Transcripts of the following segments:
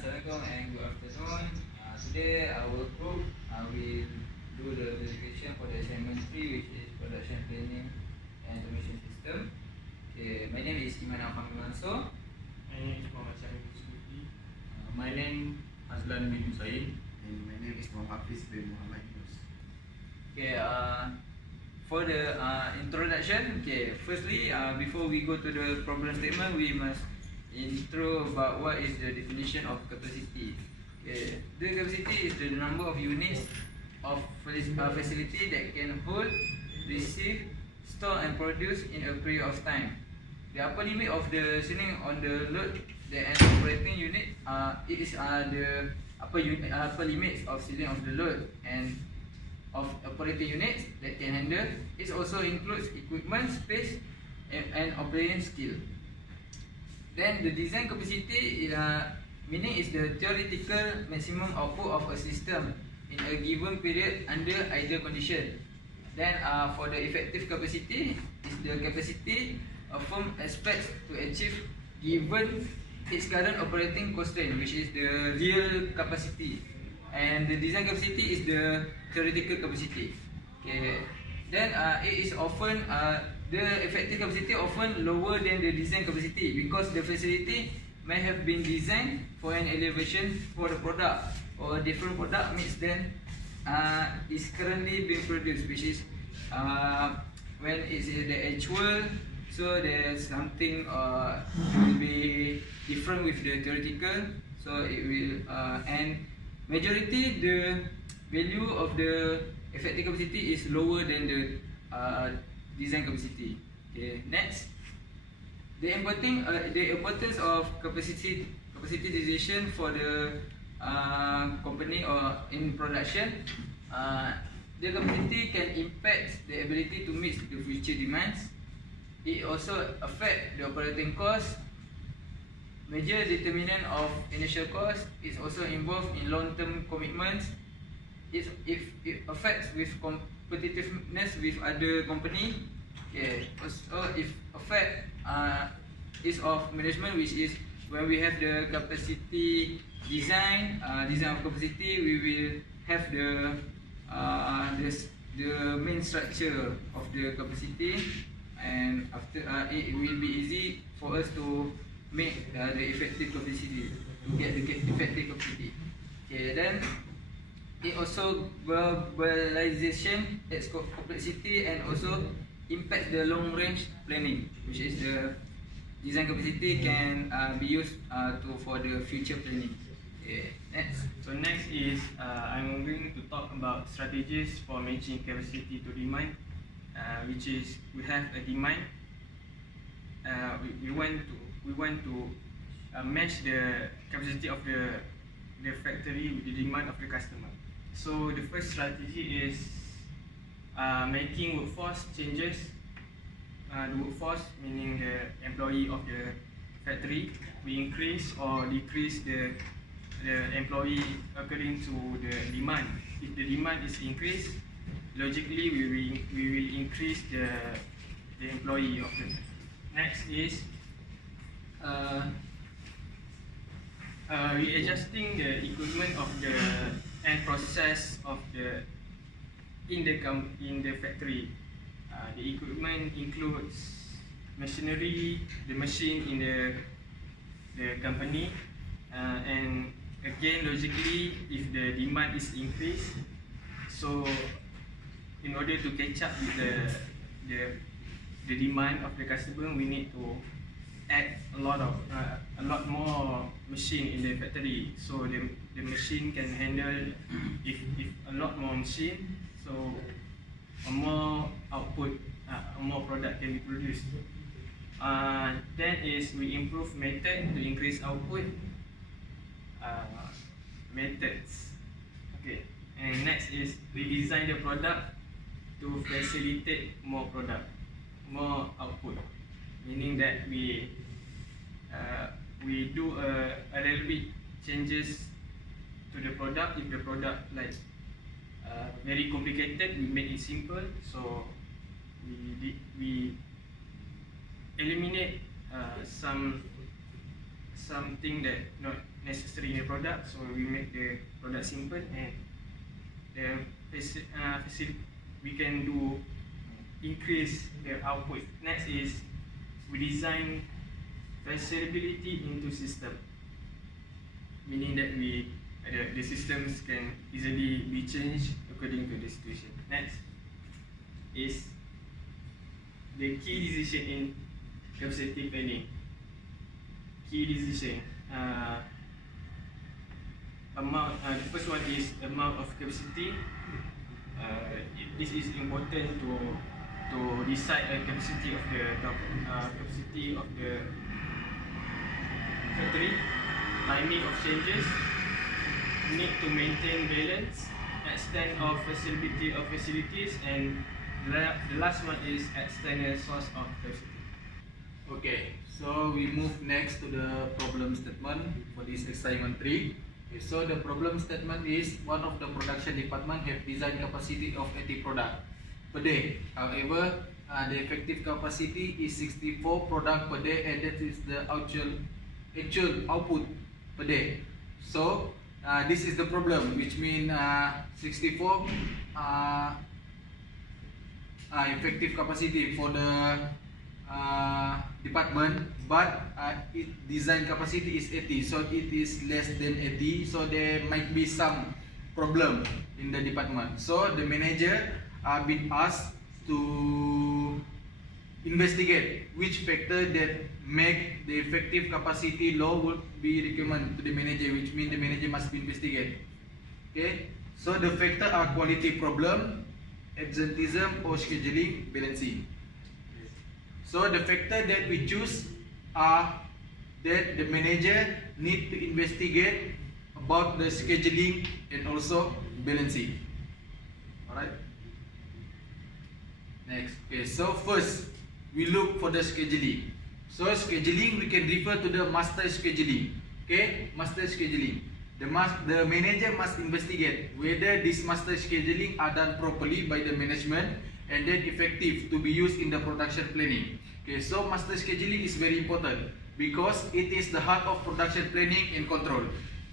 Assalamualaikum and good afternoon. Today our group will do the presentation for the assignment 3, which is production planning and automation system. Okay, my name is Iman Afami Mansor. My name is Muhammad Syamil Mustafi. My name Azlan bin Said. And my name is Muhammad Hafiz bin Muhammad Yunus. Okay, for the introduction, okay, firstly, before we go to the problem statement, we must intro about what is the definition of capacity. Okay, the capacity is the number of units of facility that can hold, receive, store and produce in a period of time. The upper limit of the ceiling on the load the operating unit it is the upper limits of ceiling of the load and of operating units that can handle. It also includes equipment, space and operating skill. Then the design capacity meaning is the theoretical maximum output of a system in a given period under ideal condition. Then for the effective capacity is the capacity a firm expects to achieve given its current operating constraint, which is the real capacity, and the design capacity is the theoretical capacity. Okay. Then it is often the effective capacity often lower than the design capacity because the facility may have been designed for an elevation for the product or a different product mix than is currently being produced, which is when it's the actual, so there's something will be different with the theoretical, so it will and majority the value of the effective capacity is lower than the design capacity. Okay, next, the importance of capacitization for the company or in production. The capacity can impact the ability to meet the future demands. It also affects the operating cost. Major determinant of initial cost is also involved in long-term commitments. If it affects with competitiveness with other company. Okay. Also, if affect is of management, which is when we have the capacity design of capacity, we will have the main structure of the capacity, and after it will be easy for us to make the effective capacity, to get the effective capacity. Okay, then it also globalization adds complexity and also impacts the long range planning, which is the design capacity can be used for the future planning. Okay, next. So next is I'm going to talk about strategies for matching capacity to demand, which is we have a demand. We want to match the capacity of the factory with the demand of the customer. So the first strategy is making workforce changes. The workforce meaning the employee of the factory. We increase or decrease the employee according to the demand. If the demand is increased, logically we will increase the employee of the. Next is readjusting the equipment of the and process of the in the factory. The equipment includes machinery, the machine in the company, and again logically, if the demand is increased, so in order to catch up with the demand of the customer, we need to add a lot more machine in the factory, so the machine can handle if a lot more machine, so a more output, more product can be produced. Then is we improve method to increase output. Methods. Okay. And next is we design the product to facilitate more product, more output. Meaning that we do a little bit changes to the product. If the product like very complicated, we make it simple. So we eliminate something that necessary in the product, so we make the product simple, and the we can do increase the output. Next is we design flexibility into system, meaning that the systems can easily be changed according to the situation. Next is the key decision in capacity planning. Key decision. The first one is amount of capacity. This is important to decide a capacity of the factory. Timing of changes. Need to maintain balance. Extent of flexibility of facilities, and the last one is external source of capacity. Okay, so we move next to the problem statement for this assignment 3. Okay, so the problem statement is one of the production department have design capacity of 80 product per day. However, the effective capacity is 64 product per day, and that is the actual output per day. So this is the problem, which means 64 effective capacity for the department, but its design capacity is 80, so it is less than 80, so there might be some problem in the department. So the manager been asked to investigate which factor that make the effective capacity low would be recommended to the manager, which means the manager must be investigate. Okay, so the factor are quality problem, absenteeism, or scheduling, balancing. So the factor that we choose are that the manager need to investigate about the scheduling and also balancing. Alright. Next. Okay, so first we look for the scheduling. So scheduling we can refer to the master scheduling. Okay, master scheduling. The manager must investigate whether this master scheduling are done properly by the management and then effective to be used in the production planning. Okay, so master scheduling is very important because it is the heart of production planning and control.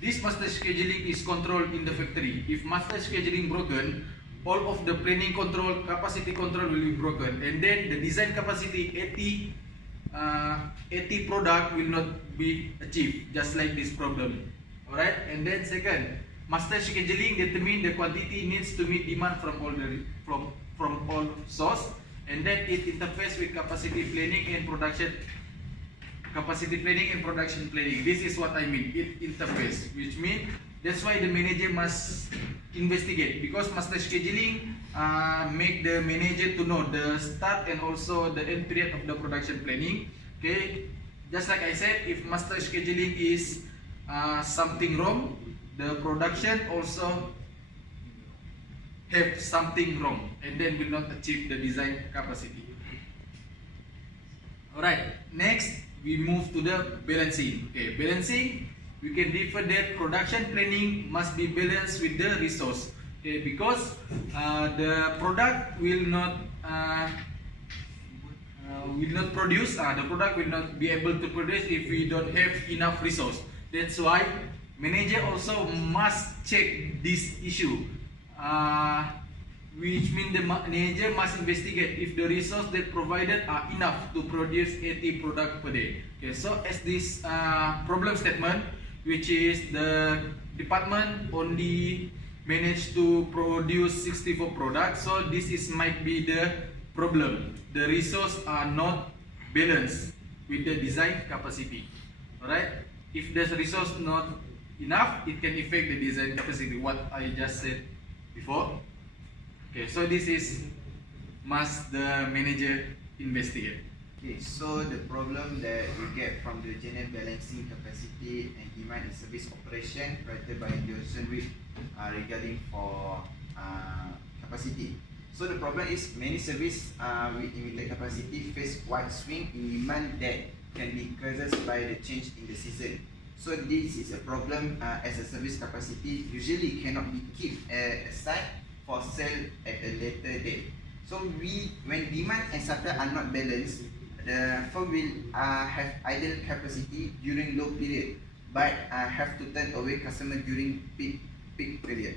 This master scheduling is controlled in the factory. If master scheduling broken, all of the planning control, capacity control will be broken, and then the design capacity 80 product will not be achieved, just like this problem. Alright, and then second, master scheduling determine the quantity needs to meet demand from all source, and then it interface with capacity planning and production planning. This is what I mean, it interface, which means that's why the manager must investigate, because master scheduling make the manager to know the start and also the end period of the production planning. Okay, just like I said, if master scheduling is something wrong, the production also have something wrong, and then will not achieve the design capacity. Alright, next we move to the balancing. Okay, balancing, we can refer that production planning must be balanced with the resource. Okay, because the product will not produce, the product will not be able to produce if we don't have enough resource. That's why manager also must check this issue, which means the manager must investigate if the resource that provided are enough to produce 80 product per day. Okay, so as this problem statement, which is the department only managed to produce 64 products, so this is might be the problem. The resource are not balanced with the design capacity. Alright, if the resource not enough, it can affect the design capacity, what I just said before. Okay, so this is must the manager investigate. Okay, so the problem that we get from the general balancing capacity and demand and service operation created by Johnson Reed regarding for capacity. So the problem is many service with limited capacity face wide swing in demand that can be caused by the change in the season. So this is a problem as a service capacity usually cannot be kept aside for sale at a later date. So when demand and supply are not balanced, the firm will have idle capacity during low period. but have to turn away customer during peak period.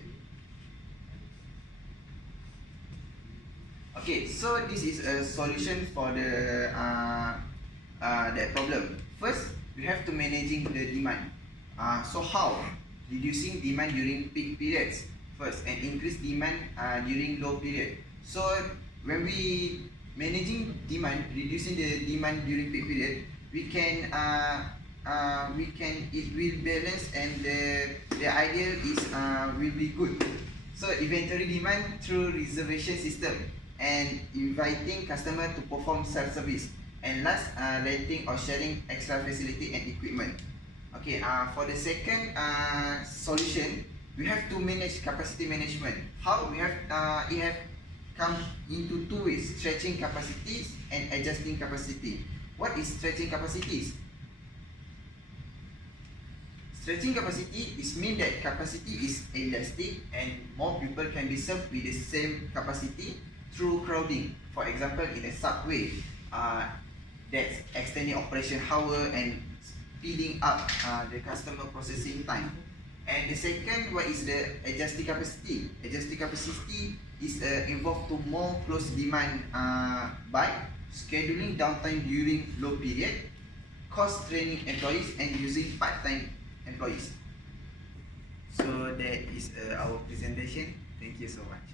Okay, so this is a solution for the that problem. First, we have to managing the demand. So how? Reducing demand during peak periods first, and increase demand during low period. So when we managing demand, reducing the demand during peak period, we can it will balance, and the ideal is will be good. So inventory demand through reservation system, and inviting customer to perform self-service, and last renting or sharing extra facility and equipment. Okay, for the second solution, we have to manage capacity management. How? We have it have come into two ways: stretching capacities and adjusting capacity. What is stretching capacities? Stretching capacity is mean that capacity is elastic and more people can be served with the same capacity through crowding. For example, in a subway, that's extending operation hour and speeding up the customer processing time. And the second, what is the adjusting capacity? Adjusting capacity is involved to more close demand by scheduling downtime during low period, cost training employees, and using part-time employees. So that is our presentation. Thank you so much.